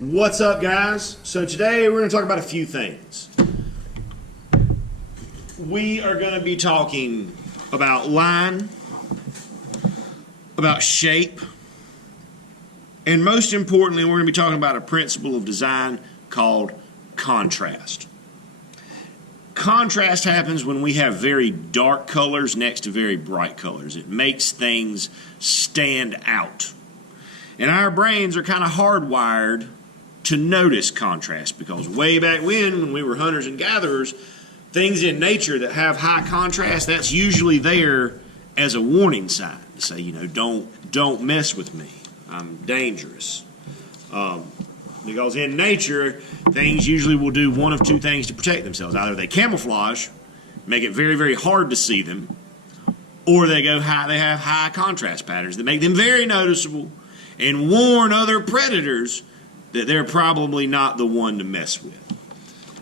What's up, guys? So today we're going to talk about a few things. We are going to be talking about line, about shape, and most importantly, we're going to be talking about a principle of design called contrast. Contrast happens when we have very dark colors next to very bright colors. It makes things stand out. And our brains are kind of hardwired to notice contrast, because way back when we were hunters and gatherers, things in nature that have high contrast, that's usually there as a warning sign to say, you know, don't mess with me. I'm dangerous. Because in nature, things usually will do one of two things to protect themselves. Either they camouflage, make it very, very hard to see them, or they have high contrast patterns that make them very noticeable and warn other predators that they're probably not the one to mess with.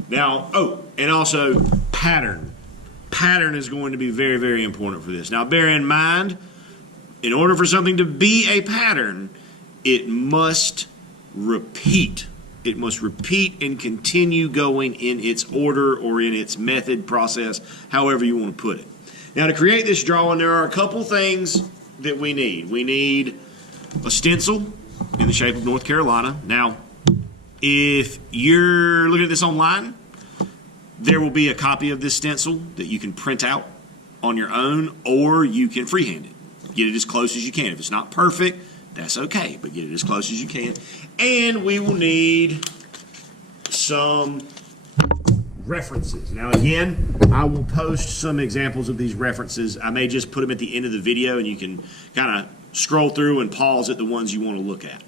Now, and also pattern. Pattern is going to be very, very important for this. Now, bear in mind, in order for something to be a pattern, it must repeat. It must repeat and continue going in its order or in its method, process, however you want to put it. Now, to create this drawing, there are a couple things that we need. We need a stencil in the shape of North Carolina. Now, if you're looking at this online, there will be a copy of this stencil that you can print out on your own, or you can freehand it. Get it as close as you can. If it's not perfect, that's okay, but get it as close as you can. And we will need some references. Now again, I will post some examples of these references. I may just put them at the end of the video and you can kind of scroll through and pause at the ones you want to look at.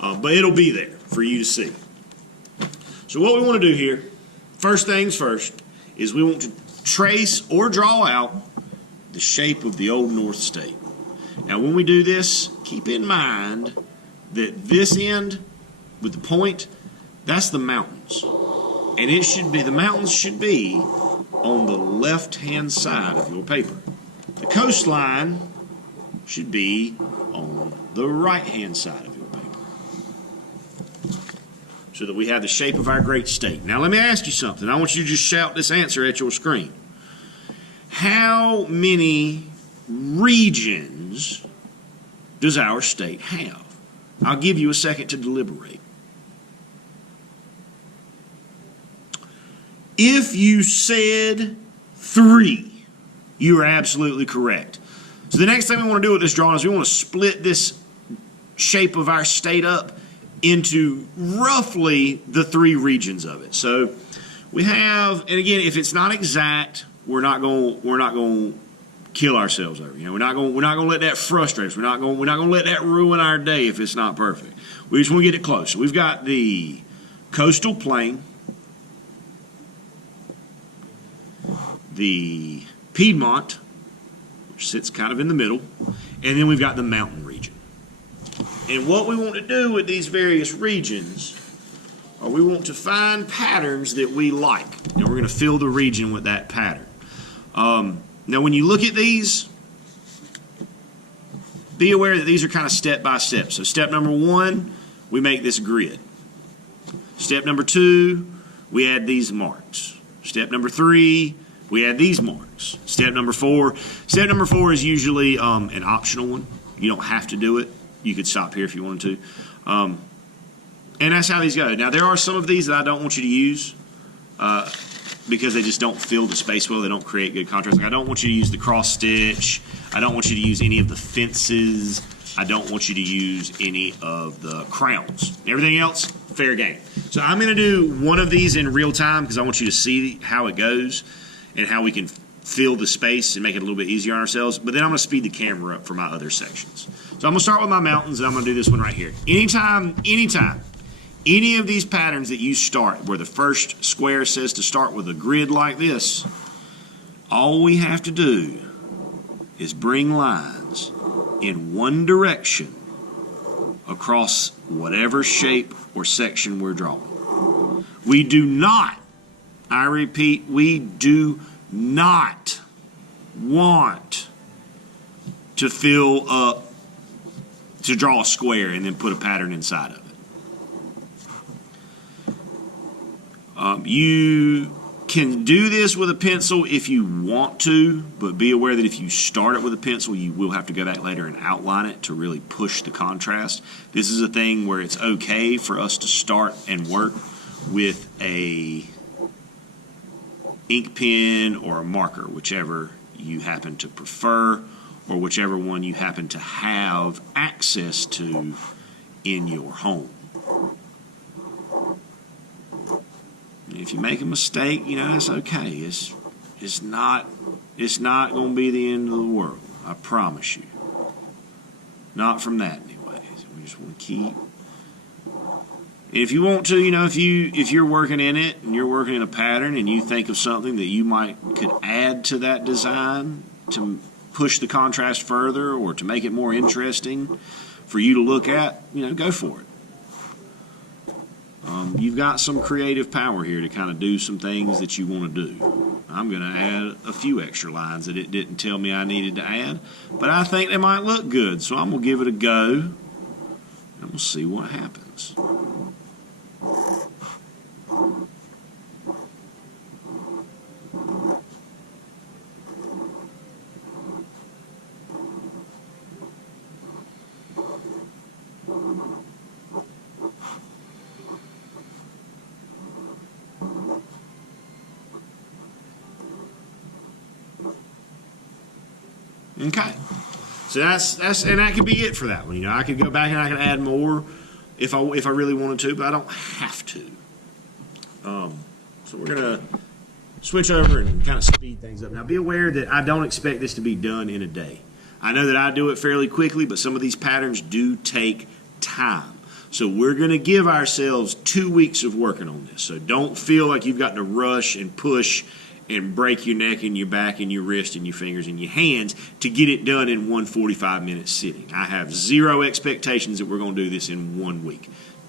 But it'll be there for you to see. So what we want to do here, first things first, is we want to trace or draw out the shape of the Old North State. Now when we do this, keep in mind that this end with the point, that's the mountains. And it should be, the mountains should be on the left-hand side of your paper. The coastline should be on the right-hand side of your paper, so that we have the shape of our great state. Now let me ask you something. I want you to just shout this answer at your screen. How many regions does our state have? I'll give you a second to deliberate. If you said 3, you are absolutely correct. So the next thing we want to do with this drawing is we want to split this shape of our state up into roughly the 3 regions of it. So we have, and again, if it's not exact, we're not going to kill ourselves over. You know, we're not going to let that frustrate us. We're not going to let that ruin our day if it's not perfect. We just want to get it close. So we've got the coastal plain, the Piedmont, which sits kind of in the middle, and then we've got the mountain region. And what we want to do with these various regions are we want to find patterns that we like, and we're going to fill the region with that pattern. Now when you look at these, be aware that these are kind of step by step. So step number 1, we make this grid. Step number 2, we add these marks. Step number 3, we add these marks. Step number 4 is usually an optional one. You don't have to do it. You could stop here if you wanted to. And that's how these go. Now there are some of these that I don't want you to use because they just don't fill the space well. They don't create good contrast. Like I don't want you to use the cross stitch. I don't want you to use any of the fences. I don't want you to use any of the crowns. Everything else, fair game. So I'm going to do one of these in real time because I want you to see how it goes and how we can fill the space and make it a little bit easier on ourselves. But then I'm going to speed the camera up for my other sections. So I'm going to start with my mountains, and I'm going to do this one right here. Anytime, any of these patterns that you start where the first square says to start with a grid like this, all we have to do is bring lines in one direction across whatever shape or section we're drawing. We do not, I repeat, we do not want to fill up, to draw a square and then put a pattern inside of it. You can do this with a pencil if you want to, but be aware that if you start it with a pencil, you will have to go back later and outline it to really push the contrast. This is a thing where it's okay for us to start and work with a ink pen or a marker, whichever you happen to prefer, or whichever one you happen to have access to in your home. If you make a mistake, that's okay. It's not going to be the end of the world. I promise you. Not from that, anyways. We just want to keep. And if you want to, if you're working in it and you're working in a pattern and you think of something that you could add to that design to push the contrast further or to make it more interesting for you to look at, go for it. You've got some creative power here to kind of do some things that you want to do. I'm going to add a few extra lines that it didn't tell me I needed to add, but I think they might look good, so I'm going to give it a go, and we'll see what happens. Okay, so that's and that could be it for that one. I could go back and I could add more if I really wanted to, but I don't have to. So we're gonna switch over and kind of speed things up. Now, be aware that I don't expect this to be done in a day. I know that I do it fairly quickly, but some of these patterns do take time. So we're going to give ourselves 2 weeks of working on this. So don't feel like you've got to rush and push and break your neck and your back and your wrist and your fingers and your hands to get it done in one 45-minute sitting. I have zero expectations that we're going to do this in 1 week.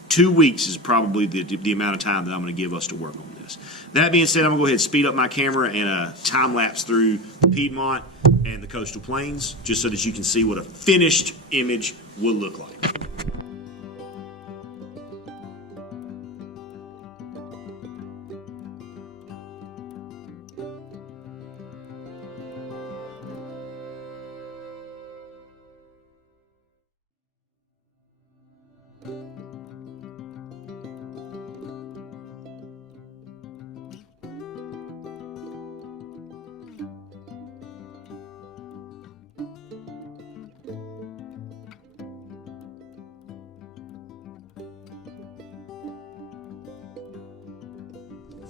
2 weeks is probably the amount of time that I'm going to give us to work on this. That being said, I'm going to go ahead and speed up my camera and time lapse through Piedmont and the coastal plains just so that you can see what a finished image will look like.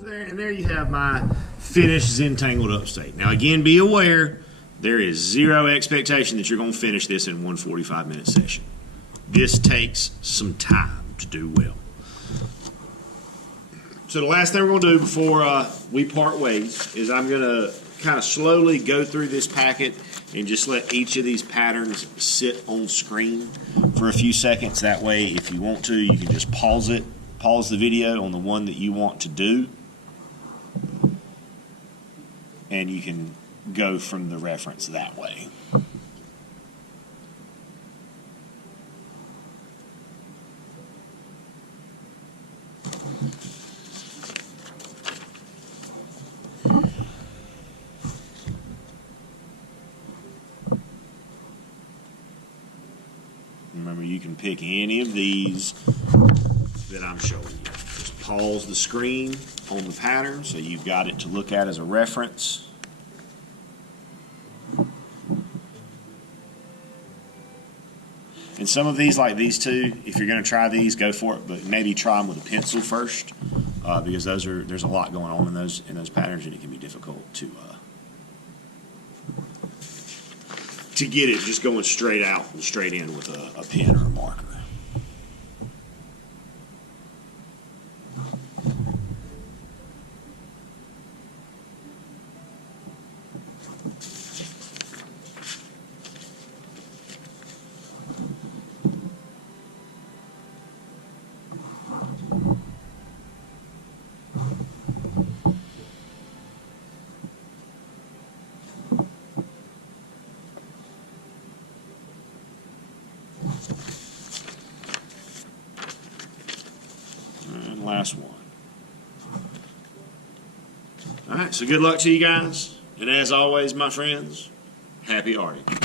And there you have my finished Zen-Tangled upstate. Now again, be aware, there is zero expectation that you're going to finish this in one 45-minute session. This takes some time to do well. So the last thing we're going to do before we part ways is I'm going to kind of slowly go through this packet and just let each of these patterns sit on screen for a few seconds. That way, if you want to, you can just pause the video on the one that you want to do, and you can go from the reference that way. Remember, you can pick any of these that I'm showing you. Just pause the screen on the pattern so you've got it to look at as a reference. And some of these, like these two, if you're going to try these, go for it, but maybe try them with a pencil first, because there's a lot going on in those patterns, and it can be difficult to get it just going straight out and straight in with a pen or a marker. Last one. All right, so good luck to you guys. And as always, my friends, happy arting.